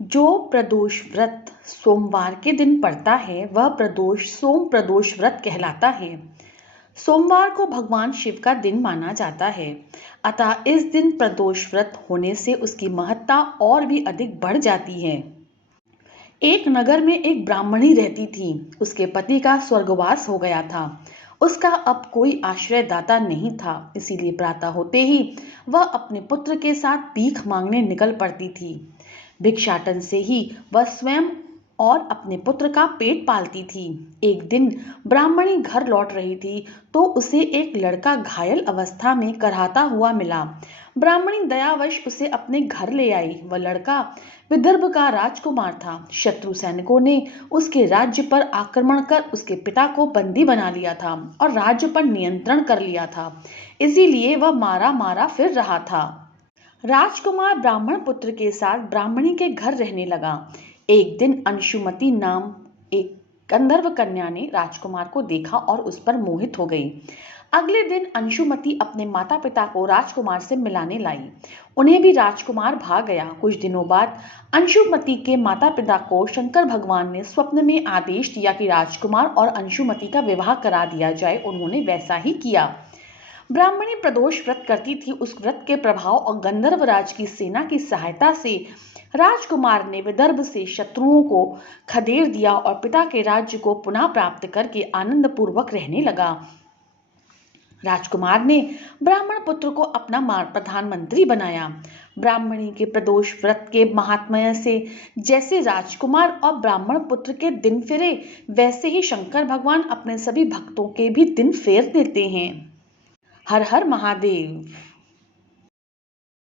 जो प्रदोष व्रत सोमवार के दिन पड़ता है वह सोम प्रदोष व्रत कहलाता है। सोमवार को भगवान शिव का दिन माना जाता है, अतः इस दिन प्रदोष व्रत होने से उसकी महत्ता और भी अधिक बढ़ जाती है। एक नगर में एक ब्राह्मणी रहती थी। उसके पति का स्वर्गवास हो गया था। उसका अब कोई आश्रयदाता नहीं था, इसीलिए प्रातः होते ही वह अपने पुत्र के साथ भीख मांगने निकल पड़ती थी। भिक्षाटन से ही वह स्वयं और अपने पुत्र का पेट पालती थी। एक दिन ब्राह्मणी घर लौट रही थी तो उसे एक लड़का घायल अवस्था में कराहता हुआ मिला। ब्राह्मणी दयावश उसे अपने घर ले आई। वह लड़का विदर्भ का राजकुमार था। शत्रु सैनिकों ने उसके राज्य पर आक्रमण कर उसके पिता को बंदी बना लिया था और राज्य पर नियंत्रण कर लिया था, इसीलिए वह मारा मारा फिर रहा था। राजकुमार ब्राह्मण पुत्र के साथ ब्राह्मणी के घर रहने लगा। एक दिन अंशुमति नाम एक गंधर्व कन्या ने राजकुमार को देखा और उस पर मोहित हो गई। अगले दिन अंशुमति अपने माता पिता को राजकुमार से मिलाने लाई। उन्हें भी राजकुमार भा गया। कुछ दिनों बाद अंशुमति के माता पिता को शंकर भगवान ने स्वप्न में आदेश दिया कि राजकुमार और अंशुमति का विवाह करा दिया जाए। उन्होंने वैसा ही किया। ब्राह्मणी प्रदोष व्रत करती थी। उस व्रत के प्रभाव और गंधर्वराज की सेना की सहायता से राजकुमार ने विदर्भ से शत्रुओं को खदेड़ दिया और पिता के राज्य को पुनः प्राप्त करके आनंद पूर्वक रहने लगा। राजकुमार ने ब्राह्मण पुत्र को अपना प्रधानमंत्री बनाया। ब्राह्मणी के प्रदोष व्रत के महात्म्य से जैसे राजकुमार और ब्राह्मण पुत्र के दिन फिरे, वैसे ही शंकर भगवान अपने सभी भक्तों के भी दिन फेर देते हैं। हर हर महादेव।